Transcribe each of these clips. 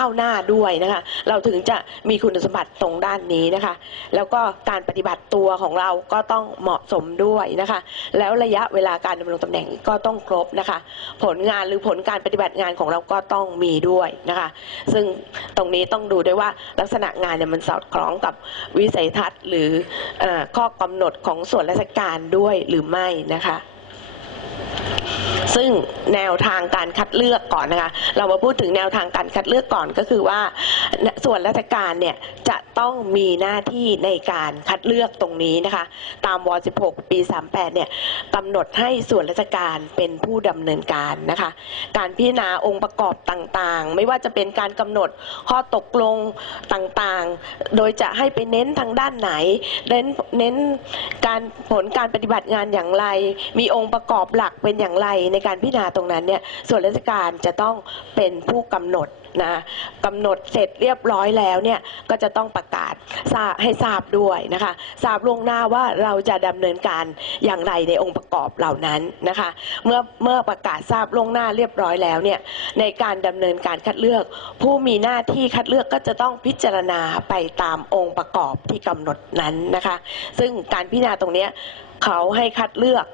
ก้าวหน้าด้วยนะคะ เราถึงจะมีคุณสมบัติตรงด้านนี้นะคะ แล้วก็การปฏิบัติตัวของเราก็ต้องเหมาะสมด้วยนะคะ แล้วระยะเวลาการดำรงตำแหน่งก็ต้องครบนะคะ ผลงานหรือผลการปฏิบัติงานของเราก็ต้องมีด้วยนะคะ ซึ่งตรงนี้ต้องดูด้วยว่าลักษณะงานเนี่ยมันสอดคล้องกับวิสัยทัศน์ หรือออข้อกำหนดของส่วนราชการด้วยหรือไม่นะคะ ซึ่งแนวทางการคัดเลือกก่อนนะคะ เรามาพูดถึงแนวทางการคัดเลือกก่อนก็คือว่าส่วนราชการเนี่ยจะต้องมีหน้าที่ในการคัดเลือกตรงนี้นะคะ ตามว 16 ปี 38 เนี่ยกำหนดให้ส่วนราชการเป็นผู้ดำเนินการนะคะ การพิจารณาองค์ประกอบต่างๆ ไม่ว่าจะเป็นการกำหนดข้อตกลงต่างๆ โดยจะให้ไปเน้นทางด้านไหน เน้นเน้นการผลการปฏิบัติงานอย่างไร มีองค์ประกอบหลักเป็นอย่างไรในการพิจารณาตรงนั้นเนี่ยส่วนราชการจะต้องเป็นผู้กำหนดนะกำหนดเสร็จเรียบร้อยแล้วเนี่ยก็จะต้องประกาศให้ทราบด้วยนะคะทราบล่วงหน้าว่าเราจะดำเนินการอย่างไรในองค์ประกอบเหล่านั้นนะคะเมื่อเมื่อประกาศทราบล่วงหน้าเรียบร้อยแล้วเนี่ยในการดำเนินการคัดเลือก ผู้มีหน้าที่คัดเลือกก็จะต้องพิจารณาไปตามองค์ประกอบที่กำหนดนั้นนะคะ ซึ่งการพิจารณาตรงนี้เขาให้คัดเลือก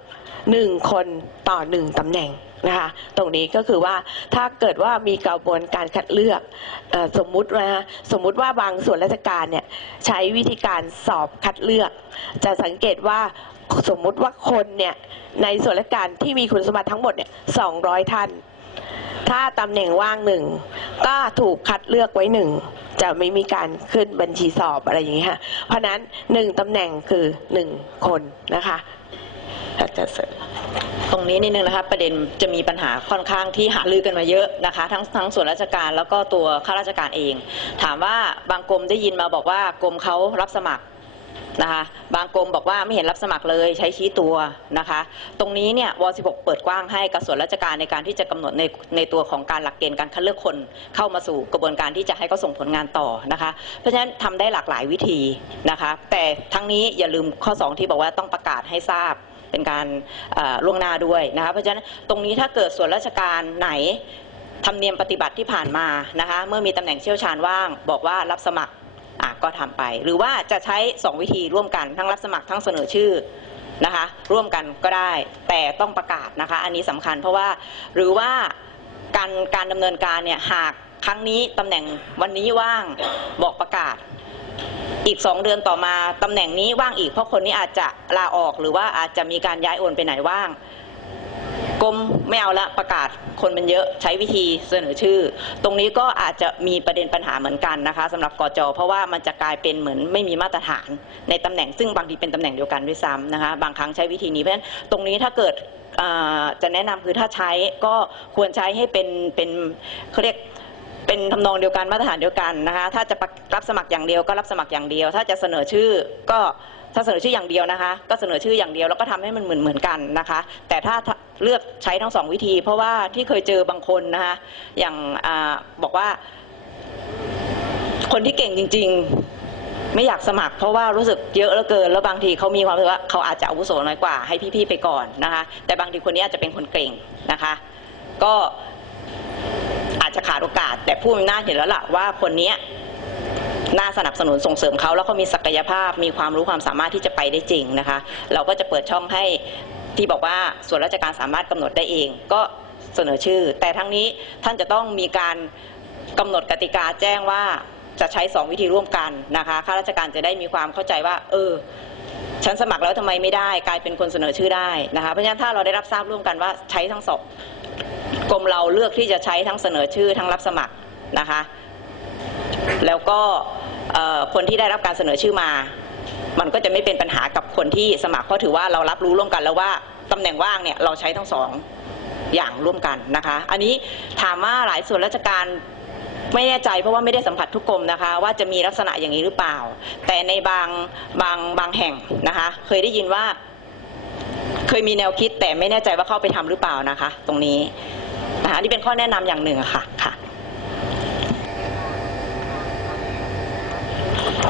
หนึ่งคนต่อหนึ่งตำแหน่งนะคะตรงนี้ก็คือว่าถ้าเกิดว่ามีกระบวนการคัดเลือกอสมมุติว่าสมมุติว่าบางส่วนราชการเนี่ยใช้วิธีการสอบคัดเลือก จะสังเกตว่าสมมุติว่าคนเนี่ยในส่วนราชการที่มีคุณสมบัติทั้งหมดเนี่ย200ท่าน ถ้าตำแหน่งว่างหนึ่งก็ถูกคัดเลือกไว้หนึ่งจะไม่มีการขึ้นบัญชีสอบอะไรอย่างนี้ค่ะเพราะนั้นหนึ่งตำแหน่งคือหนึ่งคนนะคะ อาจารย์เสริมตรงนี้นิดนึงนะคะประเด็นจะมีปัญหาค่อนข้างที่หาลือกันมาเยอะนะคะ ทั้งทั้งส่วนราชการแล้วก็ตัวข้าราชการเอง ถามว่าบางกรมได้ยินมาบอกว่ากรมเขารับสมัครนะคะบางกรมบอกว่าไม่เห็นรับสมัครเลยใช้ชี้ตัวนะคะ ตรงนี้เนี่ยว16 เปิดกว้างให้กับส่วนราชการในการที่จะกำหนดในในตัวของการหลักเกณฑ์การคัดเลือกคนเข้ามาสู่กระบวนการที่จะให้เขาส่งผลงานต่อนะคะ เพราะฉะนั้นทำได้หลากหลายวิธีนะคะ แต่ทั้งนี้อย่าลืมข้อ 2 ที่บอกว่าต้องประกาศให้ทราบ เป็นการล่วงหน้าด้วยนะคะเพราะฉะนั้นตรงนี้ถ้าเกิดส่วนราชการไหนทำเนียมปฏิบัติที่ผ่านมานะคะเมื่อมีตำแหน่งเชี่ยวชาญว่าง บอกว่ารับสมัครก็ทำไป หรือว่าจะใช้ 2 วิธีร่วมกันทั้งรับสมัครทั้งเสนอชื่อนะคะร่วมกันก็ได้แต่ต้องประกาศนะคะอันนี้สำคัญเพราะว่าหรือว่าการการดำเนินการเนี่ยหากครั้งนี้ตำแหน่งวันนี้ว่างบอกประกาศ อีกสองเดือนต่อมาตำแหน่งนี้ว่างอีกเพราะคนนี้อาจจะลาออกหรือว่าอาจจะมีการย้ายโอนไปไหนว่างกรมไม่เอาละประกาศคนมันเยอะใช้วิธีเสนอชื่อ ตรงนี้ก็อาจจะมีประเด็นปัญหาเหมือนกันนะคะสำหรับกจเพราะว่ามันจะกลายเป็นเหมือนไม่มีมาตรฐาน ในตำแหน่งซึ่งบางทีเป็นตำแหน่งเดียวกันด้วยซ้ำนะคะ บางครั้งใช้วิธีนี้เพราะฉะนั้นตรงนี้ถ้าเกิดจะแนะนำคือถ้าใช้ก็ควรใช้ให้เป็นเป็นเขาเรียก เป็นทำนองเดียวกันมาตรฐานเดียวกันนะคะ ถ้าจะรับสมัครอย่างเดียวก็รับสมัครอย่างเดียว ถ้าจะเสนอชื่อก็ถ้าเสนอชื่ออย่างเดียวนะคะ ก็เสนอชื่ออย่างเดียวแล้วก็ทำให้มันเหมือนเหมือนกันนะคะ แต่ถ้าเลือกใช้ทั้งสองวิธี เพราะว่าที่เคยเจอบางคนนะคะอย่างอบอกว่า คนที่เก่งจริง ๆ ไม่อยากสมัคร เพราะว่ารู้สึกเยอะเหลือเกิน แล้วบางทีเขามีความรู้สึกว่าเขาอาจจะอาวุโสน้อยกว่าให้พี่ๆไปก่อนนะคะ แต่บางทีคนนี้อาจจะเป็นคนเก่งนะคะ ก็ จะขาดโอกาส แต่ผู้มีอำนาจเห็นแล้วล่ะว่าคนเนี้ยน่าสนับสนุนส่งเสริมเขาแล้วเขามีศักยภาพมีความรู้ความสามารถที่จะไปได้จริงนะคะ เราก็จะเปิดช่องให้ที่บอกว่าส่วนราชการสามารถกำหนดได้เอง ก็เสนอชื่อ แต่ทั้งนี้ท่านจะต้องมีการกำหนดกติกาแจ้งว่าจะใช้สองวิธีร่วมกันนะคะข้าราชการจะได้มีความเข้าใจว่า เออฉันสมัครแล้วทำไมไม่ได้ กลายเป็นคนเสนอชื่อได้นะคะเพราะฉะนั้นถ้าเราได้รับทราบร่วมกันว่าใช้ทั้งสอง กรมเราเลือกที่จะใช้ทั้งเสนอชื่อทั้งรับสมัครนะคะ แล้วก็คนที่ได้รับการเสนอชื่อมา มันก็จะไม่เป็นปัญหากับคนที่สมัครเพราะถือว่าเรารับรู้ร่วมกันแล้วว่าตำแหน่งว่างเนี่ยเราใช้ทั้งสองอย่างร่วมกันนะคะ อันนี้ถามว่าหลายส่วนราชการไม่แน่ใจเพราะว่าไม่ได้สัมผัสทุกกรมนะคะ ว่าจะมีลักษณะอย่างนี้หรือเปล่า แต่ในบางบางบางแห่งนะคะ เคยได้ยินว่า เคยมีแนวคิดแต่ไม่แน่ใจว่าเข้าไปทำหรือเปล่านะคะ ตรงนี้ นะคะนี่เป็นข้อแนะนำอย่างหนึ่งค่ะค่ะ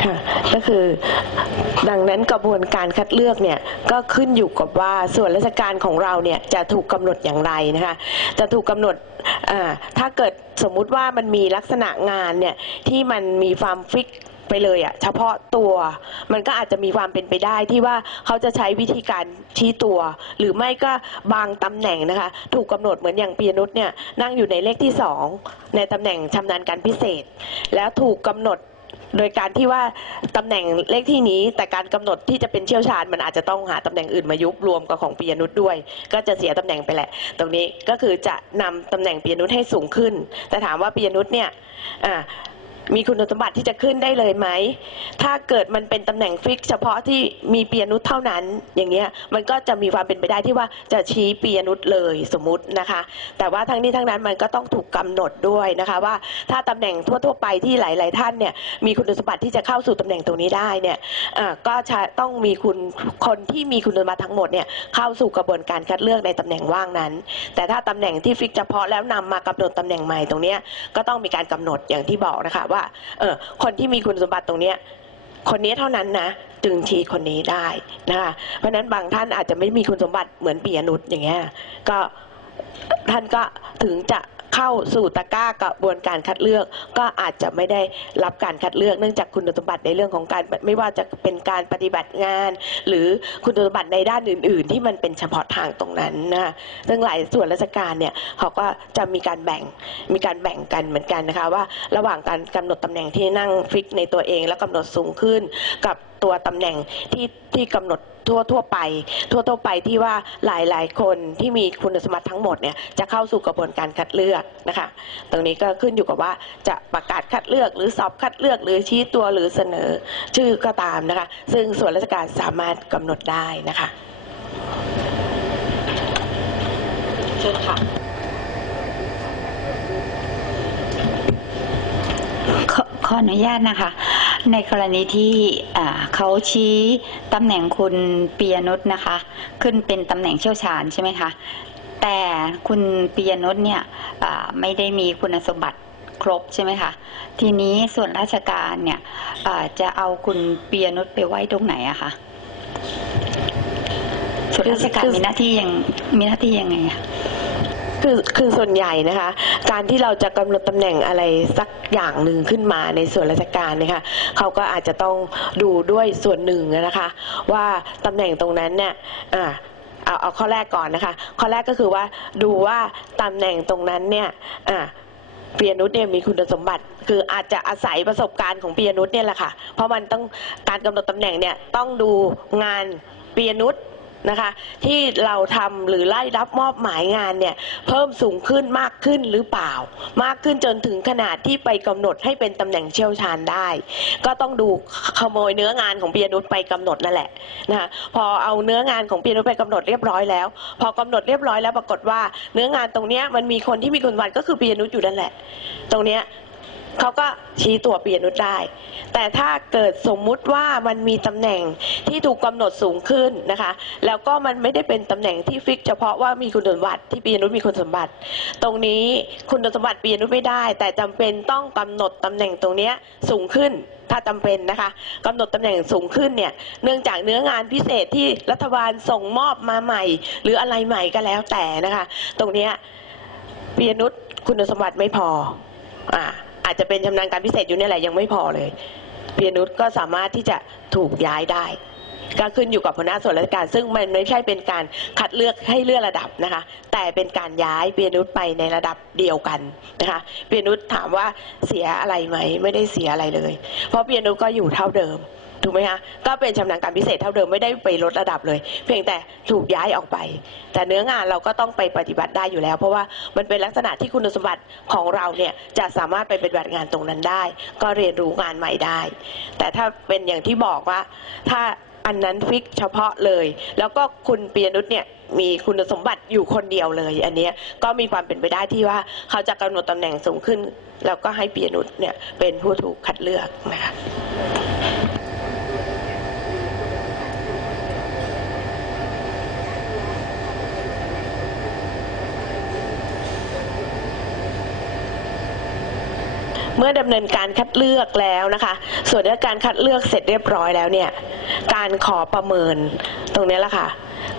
ค่ะก็คือดังนั้นกระบวนการคัดเลือกเนี่ยก็ขึ้นอยู่กับว่าส่วนราชการของเราเนี่ยจะถูกกำหนดอย่างไรนะคะจะถูกกำหนดถ้าเกิดสมมุติว่ามันมีลักษณะงานเนี่ยที่มันมีความฟิก ไปเลยอะเฉพาะตัว มันก็อาจจะมีความเป็นไปได้ที่ว่าเขาจะใช้วิธีการชี้ตัว หรือไม่ก็บางตำแหน่งนะคะ ถูกกำหนดเหมือนอย่างปียนุชเนี่ยนั่งอยู่ในเลขที่สองในตำแหน่งชำนาญการพิเศษ แล้วถูกกำหนดโดยการที่ว่าตำแหน่งเลขที่นี้ แต่การกำหนดที่จะเป็นเชี่ยวชาญ มันอาจจะต้องหาตำแหน่งอื่นมายุบรวมกับของปียนุชด้วย ก็จะเสียตำแหน่งไปแหละ ตรงนี้ก็คือจะนำตำแหน่งปียนุชให้สูงขึ้น แต่ถามว่าปียนุชเนี่ยอ่า มีคุณสมบัติที่จะขึ้นได้เลยไหม ถ้าเกิดมันเป็นตำแหน่งฟิก เฉพาะที่มีปียนุชเท่านั้น อย่างเงี้ย มันก็จะมีความเป็นไปได้ที่ว่าจะชี้ปียนุชเลยสมมตินะคะ แต่ว่าทั้งนี้ทั้งนั้นมันก็ต้องถูกกำหนดด้วยนะคะว่าถ้าตำแหน่งทั่ว ๆ ไปที่หลาย ๆ ท่านเนี่ยมีคุณสมบัติที่จะเข้าสู่ตำแหน่งตรงนี้ได้เนี่ยอ่าก็จะต้องมีคุณคนที่มีคุณสมบัติทั้งหมดเนี่ยเข้าสู่กระบวนการคัดเลือกในตำแหน่งว่างนั้น แต่ถ้าตำแหน่งที่ฟิกเฉพาะแล้วนำมากำหนดตำแหน่งใหม่ตรงเนี้ยก็ต้องมีการกำหนดอย่างที่บอกนะคะว่าเออคนที่มีคุณสมบัติตรงเนี้ยคนนี้เท่านั้นนะจึงชี้คนนี้ได้นะคะเพราะฉะนั้นบางท่านอาจจะไม่มีคุณสมบัติเหมือนปียนุชอย่างเงี้ยก็ท่านก็ถึงจะ เข้าสู่ตะกร้ากระบวนการคัดเลือก ก็อาจจะไม่ได้รับการคัดเลือกเนื่องจากคุณสมบัติในเรื่องของการไม่ว่าจะเป็นการปฏิบัติงาน หรือคุณสมบัติในด้านอื่น ๆ ที่มันเป็นเฉพาะทางตรงนั้นนะคะซึ่งหลายส่วนราชการเนี่ยเขาก็จะมีการแบ่งมีการแบ่งกันเหมือนกันนะคะว่าระหว่างการกำหนดตำแหน่งที่นั่งฟิกในตัวเอง แล้วกำหนดสูงขึ้นกับ ตัวตำแหน่งที่ที่กำหนดทั่วทั่วไป ทั่วทั่วไปที่ว่าหลายหลายๆคนที่มีคุณสมบัติทั้งหมดเนี่ยจะเข้าสู่กระบวนการคัดเลือกนะคะ ตรงนี้ก็ขึ้นอยู่กับว่าจะประกาศคัดเลือกหรือสอบคัดเลือกหรือชี้ตัวหรือเสนอชื่อก็ตามนะคะ ซึ่งส่วนราชการสามารถกำหนดได้นะคะเชิญค่ะ ขออนุญาตนะคะ ในกรณีที่เขาชี้ตำแหน่งคุณปียนุชนะคะ ขึ้นเป็นตำแหน่งเชี่ยวชาญใช่ไหมคะ แต่คุณปียนุชเนี่ยไม่ได้มีคุณสมบัติครบใช่ไหมคะทีนี้ส่วนราชการเนี่ยจะเอาคุณปียนุชไปไว้ตรงไหนอะคะส่วนราชการมีหน้าที่ยังมีหน้าที่ยังไงอะ คือคือส่วนใหญ่นะคะ การที่เราจะกำหนดตำแหน่งอะไรสักอย่างหนึ่งขึ้นมาในส่วนราชการเนะคะเขาก็อาจจะต้องดูด้วยส่วนหนึ่งนะคะ ว่าตำแหน่งตรงนั้นเนี่ยอ่าเอาเอาข้อแรกก่อนนะคะ ข้อแรกก็คือว่าดูว่าตำแหน่งตรงนั้นเนี่ยอ่าเปียนุชเนี่ยมีคุณสมบัติ คืออาจจะอาศัยประสบการณ์ของเปียนุชเนี่ยแหละค่ะ เพราะมันต้องการกำหนดตำแหน่งเนี่ยต้องดูงานเปียนุช นะคะ ที่เราทำหรือไล่รับมอบหมายงานเนี่ยเพิ่มสูงขึ้นมากขึ้นหรือเปล่า มากขึ้นจนถึงขนาดที่ไปกำหนดให้เป็นตำแหน่งเชี่ยวชาญได้ ก็ต้องดูขโมยเนื้องานของปียนุชไปกำหนดนั่นแหละนะคะพอเอาเนื้องานของปียนุชไปกำหนดเรียบร้อยแล้ว พอกำหนดเรียบร้อยแล้วปรากฏว่าเนื้องานตรงเนี้ยมันมีคนที่มีคุณสมบัติก็คือปียนุชอยู่นั่นแหละ ตรงเนี้ย เขาก็ชี้ตัวปียนุชได้ แต่ถ้าเกิดสมมุติว่ามันมีตำแหน่งที่ถูกกำหนดสูงขึ้นนะคะ แล้วก็มันไม่ได้เป็นตำแหน่งที่ฟิก เฉพาะว่ามีคุณสมบัติที่ปียนุชมีคุณสมบัติ ตรงนี้คุณสมบัติปียนุชไม่ได้ แต่จำเป็นต้องกำหนดตำแหน่งตรงเนี้สูงขึ้นถ้าจำเป็นนะคะกำหนดตำแหน่งสูงขึ้นเนี่ยเนื่องจากเนื้องานพิเศษที่รัฐบาลส่งมอบมาใหม่ หรืออะไรใหม่ก็แล้วแต่นะคะ ตรงเนี้ยปียนุชคุณสมบัติไม่พออ่า อาจจะเป็นชำนาญการพิเศษอยู่เนี่ยแหละยังไม่พอเลยเปียนุชก็สามารถที่จะถูกย้ายได้ ก็ขึ้นอยู่กับหัวหน้าส่วนราชการ ซึ่งมันไม่ใช่เป็นการคัดเลือกให้เลื่อนระดับนะคะ แต่เป็นการย้ายเปียนุชไปในระดับเดียวกันนะคะเปียนุชถามว่าเสียอะไรไหมไม่ได้เสียอะไรเลย เพราะเปียนุชก็อยู่เท่าเดิม ถูกไหมคะก็เป็นชำนาญการพิเศษเท่าเดิมไม่ได้ไปลดระดับเลย เพียงแต่ถูกย้ายออกไป แต่เนื้องานเราก็ต้องไปปฏิบัติได้อยู่แล้ว เพราะว่ามันเป็นลักษณะที่คุณสมบัติของเราเนี่ยจะสามารถไปปฏิบัติงานตรงนั้นได้ ก็เรียนรู้งานใหม่ได้ แต่ถ้าเป็นอย่างที่บอกว่าถ้าอันนั้นฟิกเฉพาะเลย แล้วก็คุณปียนุชเนี่ยมีคุณสมบัติอยู่คนเดียวเลย อันเนี้ยก็มีความเป็นไปได้ที่ว่าเขาจะกำหนดตำแหน่งสูงขึ้น แล้วก็ให้ปียนุชเนี่ยเป็นผู้ถูกคัดเลือกนะคะ เมื่อดำเนินการคัดเลือกแล้วนะคะ ส่วนเรื่องการคัดเลือกเสร็จเรียบร้อยแล้วเนี่ยการขอประเมินตรงนี้แหละค่ะ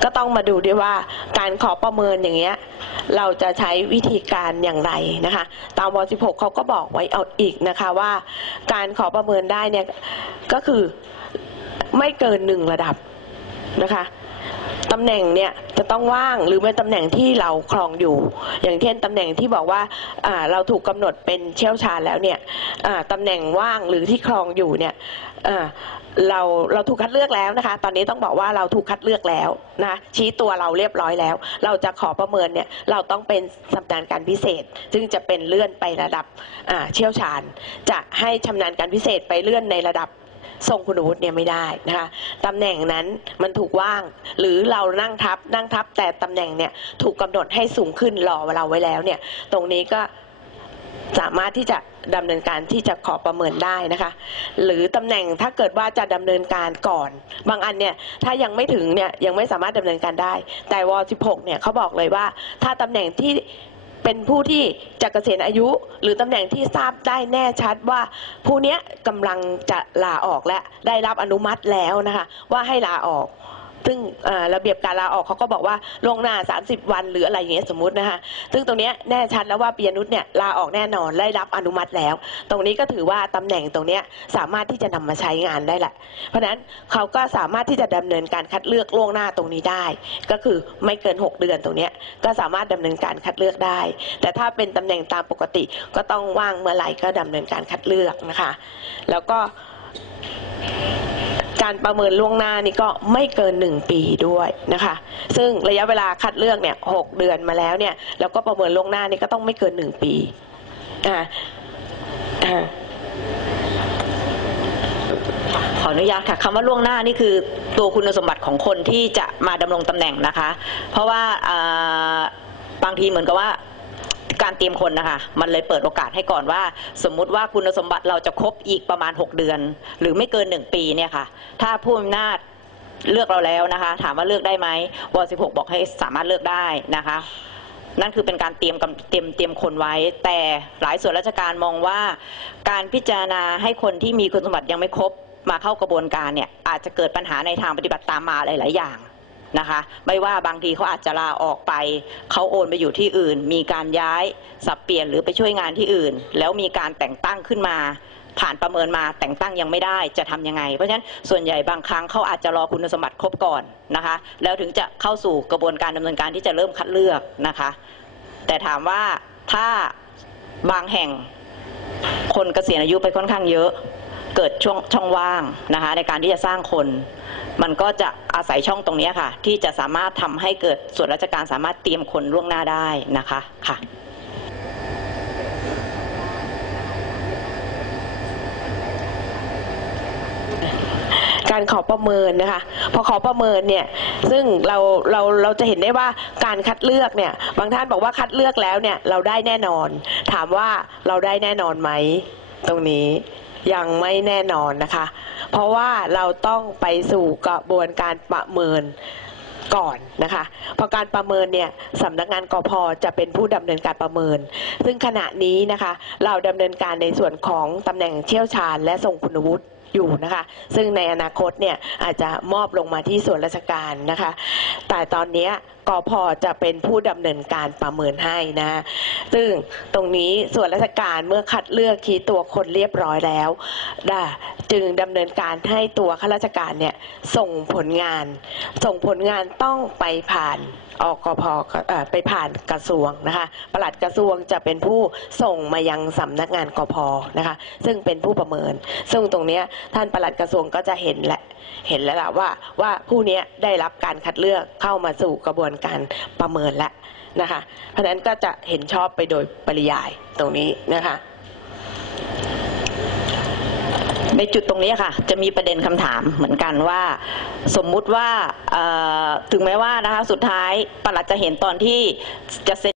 ก็ก็ต้องมาดูด้วยว่าการขอประเมินอย่างเงี้ยเราจะใช้วิธีการอย่างไรนะคะ ตามว16เขาก็บอกไว้เอาอีกนะคะว่า การขอประเมินได้เนี่ยก็คือไม่เกินหนึ่งระดับนะคะ ตำแหน่งเนี่ยจะต้องว่างหรือเป็นตำแหน่งที่เราครองอยู่ อย่างเช่นตำแหน่งที่บอกว่าเราถูกกำหนดเป็นเชี่ยวชาญแล้วเนี่ยตำแหน่งว่างหรือที่ครองอยู่เนี่ยเราเราถูกคัดเลือกแล้วนะคะ ตอนนี้ต้องบอกว่าเราถูกคัดเลือกแล้วนะชี้ตัวเราเรียบร้อยแล้ว เราจะขอประเมินเนี่ยเราต้องเป็นชำนาญการพิเศษ ซึ่งจะเป็นเลื่อนไประดับเชี่ยวชาญ จะให้ชำนาญการพิเศษไปเลื่อนในระดับ ทรงคุณวุฒิเนี่ยไม่ได้นะคะตำแหน่งนั้นมันถูกว่าง หรือเรานั่งทับนั่งทับแต่ตำแหน่งเนี่ยถูกกำหนดให้สูงขึ้นรอเราไว้แล้วเนี่ยตรงนี้ก็สามารถที่จะดำเนินการที่จะขอประเมินได้นะคะ หรือตำแหน่งถ้าเกิดว่าจะดำเนินการก่อน บางอันเนี่ยถ้ายังไม่ถึงเนี่ยยังไม่สามารถดำเนินการได้ แต่ว16เนี่ยเขาบอกเลยว่า ถ้าตำแหน่งที่ เป็นผู้ที่จะเกษียณอายุ หรือตำแหน่งที่ทราบได้แน่ชัดว่า ผู้นี้กำลังจะลาออกและได้รับอนุมัติแล้วนะคะ ว่าให้ลาออก ซึ่งระเบียบการลาออกเขาก็บอกว่าลงหน้า 30 วันหรืออะไรอย่างเงี้ยสมมตินะคะซึ่งตรงเนี้ยแน่ชัดแล้วว่าปียนุชเนี่ยลาออกแน่นอนได้รับอนุมัติแล้ว ตรงนี้ก็ถือว่าตำแหน่งตรงเนี้ยสามารถที่จะนำมาใช้งานได้แหละ เพราะฉะนั้นเขาก็สามารถที่จะดำเนินการคัดเลือกล่วงหน้าตรงนี้ได้ ก็คือไม่เกิน 6 เดือนตรงเนี้ยก็สามารถดำเนินการคัดเลือกได้ แต่ถ้าเป็นตำแหน่งตามปกติก็ต้องว่างเมื่อไหร่ก็ดำเนินการคัดเลือกนะคะ แล้วก็ การประเมินล่วงหน้านี่ก็ไม่เกินหนึ่งปีด้วยนะคะ ซึ่งระยะเวลาคัดเลือกเนี่ยหกเดือนมาแล้วเนี่ยแล้วก็ประเมินล่วงหน้านี่ก็ต้องไม่เกินหนึ่งปีอ่าอ่าขออนุญาตค่ะคำว่าล่วงหน้านี่คือตัวคุณสมบัติของคนที่จะมาดำรงตำแหน่งนะคะ เพราะว่าบางทีเหมือนกับว่า การเตรียมคนนะคะ มันเลยเปิดโอกาสให้ก่อนว่า สมมุติว่าคุณสมบัติเราจะครบอีกประมาณ 6 เดือน หรือไม่เกิน 1 ปีเนี่ยค่ะ ถ้าผู้มีอำนาจเลือกเราแล้วนะคะ ถามว่าเลือกได้ไหมว16 บอกให้สามารถเลือกได้นะคะ นั่นคือเป็นการเตรียมเตรียมเตรียมคนไว้ แต่หลายส่วนราชการมองว่า การพิจารณาให้คนที่มีคุณสมบัติยังไม่ครบมาเข้ากระบวนการเนี่ยอาจจะเกิดปัญหาในทางปฏิบัติตามมาหลาย ๆ อย่าง นะคะ ไม่ว่าบางทีเขาอาจจะลาออกไป เขาโอนไปอยู่ที่อื่น มีการย้ายสับเปลี่ยนหรือไปช่วยงานที่อื่น แล้วมีการแต่งตั้งขึ้นมา ผ่านประเมินมาแต่งตั้งยังไม่ได้จะทำยังไง เพราะฉะนั้นส่วนใหญ่บางครั้งเขาอาจจะรอคุณสมบัติครบก่อนนะคะ แล้วถึงจะเข้าสู่กระบวนการดำเนินการที่จะเริ่มคัดเลือกนะคะ แต่ถามว่าถ้าบางแห่งคนเกษียณอายุไปค่อนข้างเยอะ เกิดช่องช่องว่างนะคะในการที่จะสร้างคน มันก็จะอาศัยช่องตรงนี้ค่ะ ที่จะสามารถทำให้เกิดส่วนราชการสามารถเตรียมคนล่วงหน้าได้นะคะค่ะการขอประเมินนะคะ พอขอประเมินเนี่ยซึ่งเราเราเราจะเห็นได้ว่าการคัดเลือกเนี่ยบางท่านบอกว่าคัดเลือกแล้วเนี่ยเราได้แน่นอน ถามว่าเราได้แน่นอนไหมตรงนี้ ยังไม่แน่นอนนะคะ เพราะว่าเราต้องไปสู่กระบวนการประเมินก่อนนะคะพอการประเมินเนี่ยสำนักงานกพจะเป็นผู้ดำเนินการประเมิน ซึ่งขณะนี้นะคะเราดำเนินการในส่วนของตำแหน่งเชี่ยวชาญและทรงคุณวุฒิอยู่นะคะ ซึ่งในอนาคตเนี่ยอาจจะมอบลงมาที่ส่วนราชการนะคะ แต่ตอนนี้ กพจะเป็นผู้ดำเนินการประเมินให้นะซึ่งตรงนี้ส่วนราชการเมื่อคัดเลือกคีตัวคนเรียบร้อยแล้วดจึงดำเนินการให้ตัวข้าราชการเนี่ยส่งผลงาน ส่งผลงานต้องไปผ่านอกพไปผ่านกระทรวงนะคะปลัดกระทรวงจะเป็นผู้ส่งมายังสำนักงานกพนะคะ ซึ่งเป็นผู้ประเมิน ซึ่งตรงนี้ท่านปลัดกระทรวงก็จะเห็นแหละเห็นแล้วล่ะว่าว่าผู้นี้ได้รับการคัดเลือกเข้ามาสู่กระบวนการประเมินแล้วนะคะ เพราะฉะนั้นก็จะเห็นชอบไปโดยปริยายตรงนี้นะคะ ในจุดตรงนี้ค่ะ จะมีประเด็นคำถามเหมือนกันว่า สมมุติว่าถึงแม้ว่านะคะสุดท้ายประหลัดจะเห็นตอนที่จะเซ็น